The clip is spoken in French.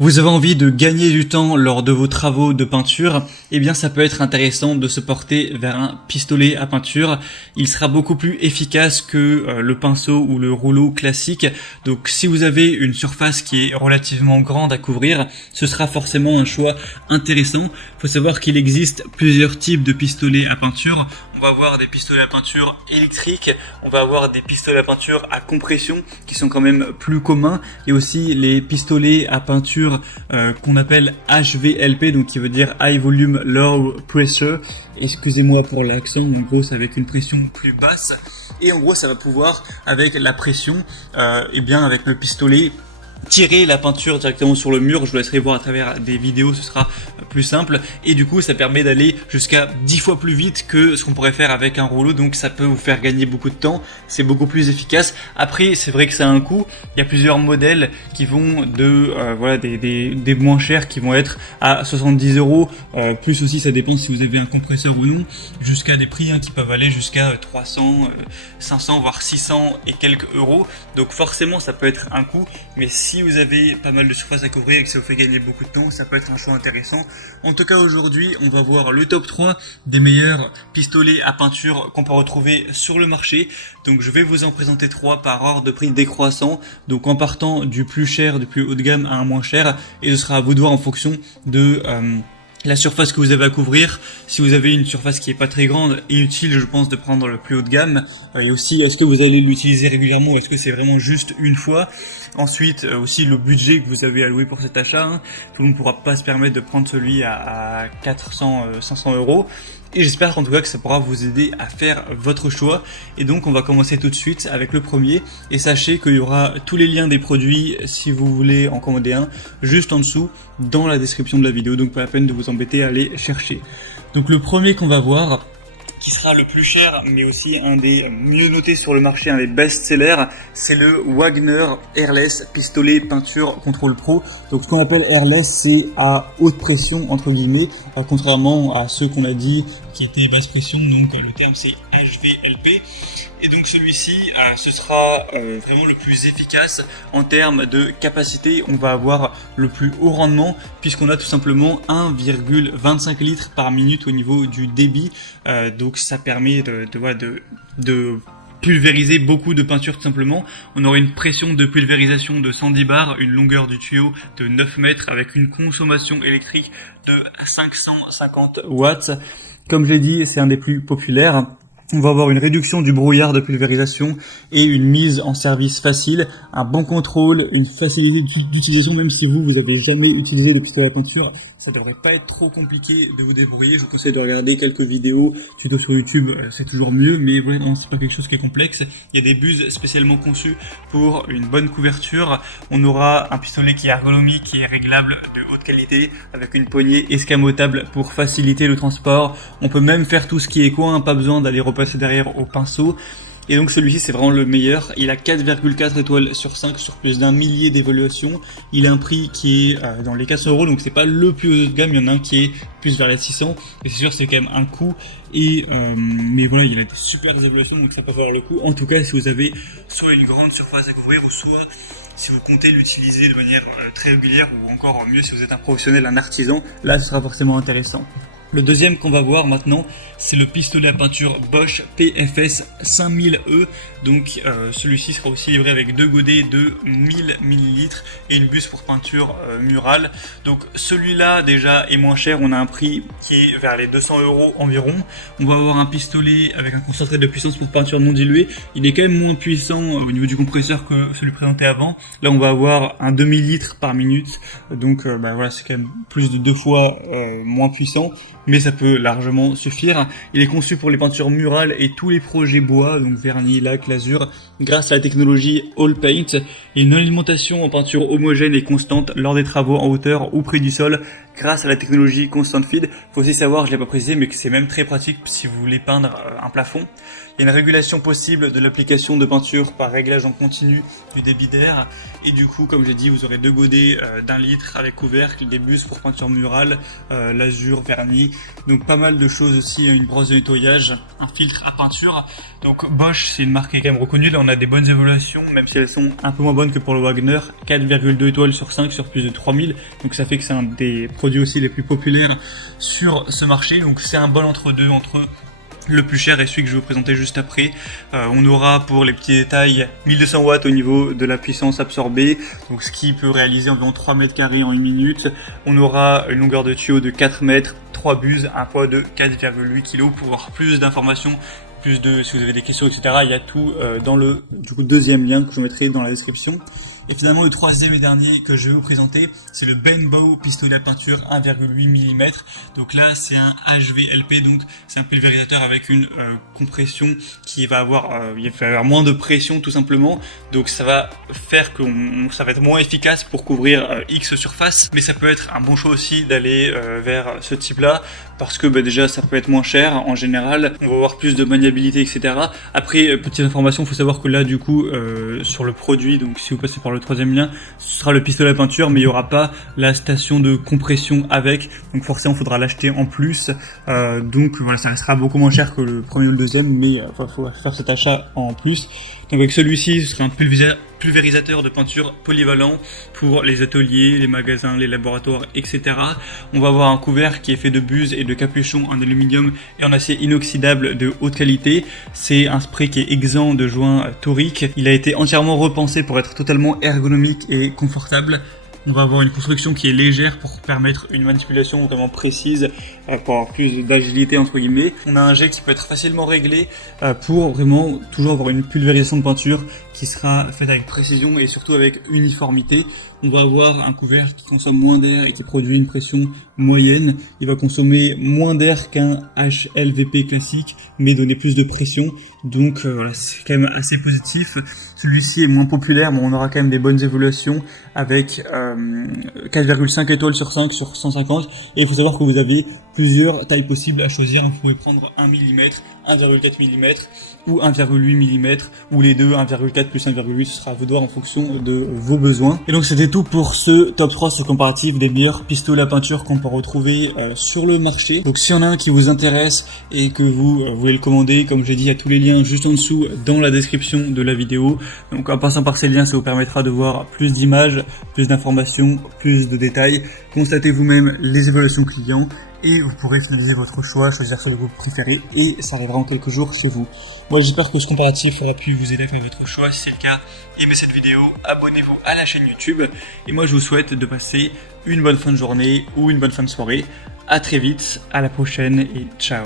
Vous avez envie de gagner du temps lors de vos travaux de peinture, eh bien ça peut être intéressant de se porter vers un pistolet à peinture. Il sera beaucoup plus efficace que le pinceau ou le rouleau classique. Donc si vous avez une surface qui est relativement grande à couvrir, ce sera forcément un choix intéressant. Il faut savoir qu'il existe plusieurs types de pistolets à peinture. On va avoir des pistolets à peinture électriques, on va avoir des pistolets à peinture à compression qui sont quand même plus communs, et aussi les pistolets à peinture qu'on appelle HVLP, donc qui veut dire High Volume Low Pressure. Excusez-moi pour l'accent, en gros c'est avec une pression plus basse, et en gros ça va pouvoir avec la pression, et bien avec le pistolet, tirer la peinture directement sur le mur. Je vous laisserai voir à travers des vidéos, ce sera plus simple, et du coup ça permet d'aller jusqu'à 10 fois plus vite que ce qu'on pourrait faire avec un rouleau, donc ça peut vous faire gagner beaucoup de temps, c'est beaucoup plus efficace. Après c'est vrai que ça a un coût, il y a plusieurs modèles qui vont de voilà des moins chers qui vont être à 70 €, plus aussi ça dépend si vous avez un compresseur ou non, jusqu'à des prix qui peuvent aller jusqu'à 300, 500 voire 600 et quelques euros, donc forcément ça peut être un coût, mais si vous avez pas mal de surface à couvrir et que ça vous fait gagner beaucoup de temps, ça peut être un choix intéressant. En tout cas aujourd'hui on va voir le top 3 des meilleurs pistolets à peinture qu'on peut retrouver sur le marché. Donc je vais vous en présenter 3 par ordre de prix décroissant, donc en partant du plus cher, du plus haut de gamme à un moins cher, et ce sera à vous de voir en fonction de la surface que vous avez à couvrir. Si vous avez une surface qui est pas très grande, inutile je pense de prendre le plus haut de gamme, et aussi est-ce que vous allez l'utiliser régulièrement, est-ce que c'est vraiment juste une fois. Ensuite aussi le budget que vous avez alloué pour cet achat, tout le monde ne pourra pas se permettre de prendre celui à 400, 500 €. Et j'espère en tout cas que ça pourra vous aider à faire votre choix. Et donc on va commencer tout de suite avec le premier. Et sachez qu'il y aura tous les liens des produits si vous voulez en commander un, juste en dessous dans la description de la vidéo. Donc pas la peine de vous embêter à aller chercher. Donc le premier qu'on va voir, qui sera le plus cher, mais aussi un des mieux notés sur le marché, un des best-sellers, c'est le Wagner Airless Pistolet Peinture Control Pro. Donc ce qu'on appelle Airless, c'est à haute pression, entre guillemets, contrairement à ceux qu'on a dit qui étaient basse pression, donc le terme c'est HVLP. Et donc celui-ci, ce sera vraiment le plus efficace en termes de capacité. On va avoir le plus haut rendement puisqu'on a tout simplement 1,25 litres par minute au niveau du débit. Donc ça permet de pulvériser beaucoup de peinture tout simplement. On aura une pression de pulvérisation de 110 bars, une longueur du tuyau de 9 mètres avec une consommation électrique de 550 watts. Comme je l'ai dit, c'est un des plus populaires. On va avoir une réduction du brouillard de pulvérisation et une mise en service facile, un bon contrôle, une facilité d'utilisation. Même si vous avez jamais utilisé de pistolet à peinture, ça devrait pas être trop compliqué de vous débrouiller. Je vous conseille de regarder quelques vidéos, tutos sur YouTube, c'est toujours mieux, mais vraiment c'est pas quelque chose qui est complexe. Il y a des buses spécialement conçues pour une bonne couverture. On aura un pistolet qui est ergonomique, qui est réglable, de haute qualité, avec une poignée escamotable pour faciliter le transport. On peut même faire tout ce qui est coin, pas besoin d'aller repasser derrière au pinceau. Et donc celui-ci c'est vraiment le meilleur. Il a 4,4 étoiles sur 5 sur plus d'un millier d'évaluations. Il a un prix qui est dans les 400 €, donc c'est pas le plus haut de gamme. Il y en a un qui est plus vers les 600, et c'est sûr c'est quand même un coût. Et mais voilà, il a des super évaluations, donc ça peut valoir le coup. En tout cas si vous avez soit une grande surface à couvrir, ou soit si vous comptez l'utiliser de manière très régulière, ou encore mieux si vous êtes un professionnel, un artisan, là ce sera forcément intéressant. Le deuxième qu'on va voir maintenant, c'est le pistolet à peinture Bosch PFS 5000E. Donc celui-ci sera aussi livré avec 2 godets de 1000 ml et une buse pour peinture murale. Donc celui-là déjà est moins cher, on a un prix qui est vers les 200 € environ. On va avoir un pistolet avec un concentré de puissance pour peinture non diluée. Il est quand même moins puissant au niveau du compresseur que celui présenté avant. Là on va avoir un demi-litre par minute, donc voilà, c'est quand même plus de 2 fois moins puissant, mais ça peut largement suffire. Il est conçu pour les peintures murales et tous les projets bois, donc vernis, lac, lasure, grâce à la technologie All Paint, et une alimentation en peinture homogène et constante lors des travaux en hauteur ou près du sol, grâce à la technologie Constant Feed. Faut aussi savoir, je l'ai pas précisé, mais que c'est même très pratique si vous voulez peindre un plafond. Il y a une régulation possible de l'application de peinture par réglage en continu du débit d'air, Et du coup, comme j'ai dit, vous aurez 2 godets d'1 litre avec couvercle, des buses pour peinture murale, l'azur, vernis. Donc pas mal de choses aussi, une brosse de nettoyage, un filtre à peinture. Donc Bosch, c'est une marque qui est quand même reconnue. Là, on a des bonnes évaluations, même si elles sont un peu moins bonnes que pour le Wagner. 4,2 étoiles sur 5 sur plus de 3000. Donc ça fait que c'est un des produits aussi les plus populaires sur ce marché. Donc c'est un bon entre-deux entre le plus cher et celui que je vais vous présenter juste après. On aura pour les petits détails 1200 watts au niveau de la puissance absorbée, donc ce qui peut réaliser environ 3 mètres carrés en 1 minute. On aura une longueur de tuyau de 4 mètres, 3 buses, un poids de 4,8 kg. Pour avoir plus d'informations, si vous avez des questions, etc., il y a tout dans le deuxième lien que je mettrai dans la description. Et finalement, le troisième et dernier que je vais vous présenter, c'est le Benbow pistolet à peinture 1,8 mm. Donc là, c'est un HVLP, donc c'est un pulvérisateur avec une compression qui va avoir, il va avoir moins de pression tout simplement. Donc ça va faire que ça va être moins efficace pour couvrir X surface. Mais ça peut être un bon choix aussi d'aller vers ce type-là, parce que déjà ça peut être moins cher en général. On va avoir plus de maniabilité, etc. Après, petite information, il faut savoir que là, du coup, sur le produit, donc si vous passez par le troisième lien, ce sera le pistolet à peinture, mais il n'y aura pas la station de compression avec, donc forcément il faudra l'acheter en plus. Donc voilà, ça restera beaucoup moins cher que le premier ou le deuxième, mais il faut faire cet achat en plus. Donc avec celui-ci, ce sera un pulvérisateur de peinture polyvalent pour les ateliers, les magasins, les laboratoires, etc. On va avoir un couvercle qui est fait de buses et de capuchons en aluminium et en acier inoxydable de haute qualité. C'est un spray qui est exempt de joints toriques. Il a été entièrement repensé pour être totalement ergonomique et confortable. On va avoir une construction qui est légère pour permettre une manipulation vraiment précise, pour avoir plus d'agilité entre guillemets. On a un jet qui peut être facilement réglé pour vraiment toujours avoir une pulvérisation de peinture qui sera faite avec précision et surtout avec uniformité. On va avoir un couvercle qui consomme moins d'air et qui produit une pression moyenne. Il va consommer moins d'air qu'un HLVP classique, mais donner plus de pression. Donc c'est quand même assez positif. Celui-ci est moins populaire, mais on aura quand même des bonnes évaluations avec 4,5 étoiles sur 5 sur 150. Et il faut savoir que vous avez plusieurs tailles possibles à choisir. Vous pouvez prendre 1 mm, 1,4 mm ou 1,8 mm, ou les deux, 1,4 plus 1,8, ce sera à vous de voir en fonction de vos besoins. Et donc c'était tout pour ce top 3 sur comparatif des meilleurs pistolets à peinture qu'on peut retrouver sur le marché. Donc s'il y en a un qui vous intéresse et que vous voulez le commander, comme j'ai dit, il y a tous les liens juste en dessous dans la description de la vidéo. Donc en passant par ces liens, ça vous permettra de voir plus d'images, plus d'informations, plus de détails. Constatez vous-même les évaluations clients et vous pourrez finaliser votre choix, choisir celui que vous préférez et ça arrivera en quelques jours chez vous. Moi j'espère que ce comparatif aura pu vous aider à faire votre choix. Si c'est le cas, aimez cette vidéo, abonnez-vous à la chaîne YouTube et moi je vous souhaite de passer une bonne fin de journée ou une bonne fin de soirée. À très vite, à la prochaine et ciao.